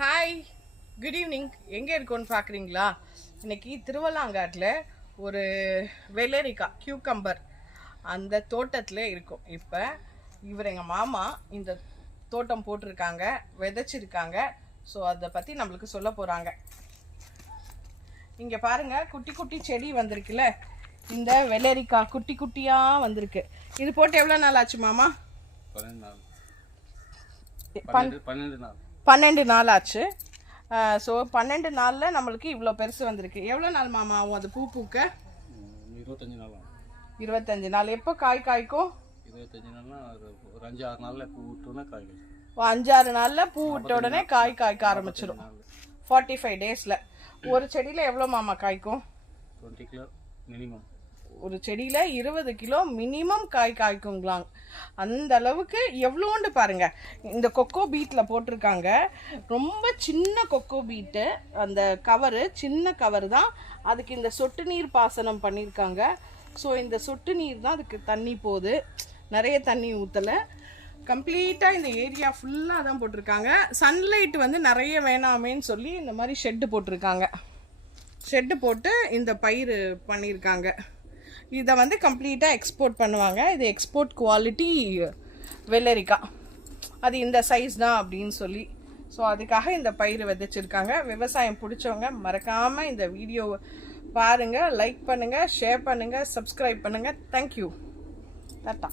Hi, good evening. எங்கே இருக்கோன்னு பார்க்குறீங்களா? இன்றைக்கி திருவள்ளாங்காட்டில் ஒரு வெள்ளரிக்காய் கியூக்கம்பர் அந்த தோட்டத்தில் இருக்கும். இப்போ இவர் எங்கள் மாமா இந்த தோட்டம் போட்டிருக்காங்க, விதைச்சிருக்காங்க. ஸோ அதை பற்றி நம்மளுக்கு சொல்ல போகிறாங்க. இங்கே பாருங்கள், குட்டி குட்டி செடி வந்திருக்குல்ல, இந்த வெள்ளரிக்காய் குட்டி குட்டியாக வந்திருக்கு. இது போட்டு எவ்வளோ நாள் ஆச்சு மாமா? 12 நாள் ஆச்சு. ஸோ 12 நாளில் நம்மளுக்கு இவ்வளோ பெருசு வந்திருக்கு. எவ்வளோ நாள் மாமா ஆகும் அது பூ பூக்க? 25 நாள். 25 நாள். எப்போ காய் காய்க்கும்? 25 நாள்னா ஒரு 5-6 நாளில் பூ விட்டோன்னா காய் காய்க்கும். 5-6 நாளில் பூ விட்ட உடனே காய் காய்க்க ஆரம்பிச்சிடும். 45 டேஸில். ஒரு செடியில் எவ்வளோ மாமா காய்க்கும்? 20 கிலோ மினிமம். ஒரு செடியில் 20 கிலோ மினிமம் காய் காய்க்குங்களாங்க. அந்த அளவுக்கு எவ்வளோண்டு பாருங்கள். இந்த கொக்கோ பீட்டில் போட்டிருக்காங்க. ரொம்ப சின்ன கொக்கோ பீட்டு. அந்த கவரு சின்ன கவர் தான். அதுக்கு இந்த சொட்டு நீர் பாசனம் பண்ணியிருக்காங்க. ஸோ இந்த சொட்டு நீர் தான் அதுக்கு தண்ணி போகுது. நிறைய தண்ணி ஊற்றலை. கம்ப்ளீட்டாக இந்த ஏரியா ஃபுல்லாக தான் போட்டிருக்காங்க. சன்லைட் வந்து நிறைய வேணாமேன்னு சொல்லி இந்த மாதிரி ஷெட்டு போட்டிருக்காங்க. ஷெட்டு போட்டு இந்த பயிர் பண்ணியிருக்காங்க. இதை வந்து கம்ப்ளீட்டாக எக்ஸ்போர்ட் பண்ணுவாங்க. இது எக்ஸ்போர்ட் குவாலிட்டி வெள்ளரிக்காய். அது இந்த சைஸ் தான் அப்படின்னு சொல்லி. ஸோ அதுக்காக இந்த பயிர் விதைச்சிருக்காங்க. விவசாயம் பிடிச்சவங்க மறக்காமல் இந்த வீடியோவை பாருங்கள், லைக் பண்ணுங்கள், ஷேர் பண்ணுங்கள், சப்ஸ்கிரைப் பண்ணுங்கள். தேங்க்யூ. டாட்டா.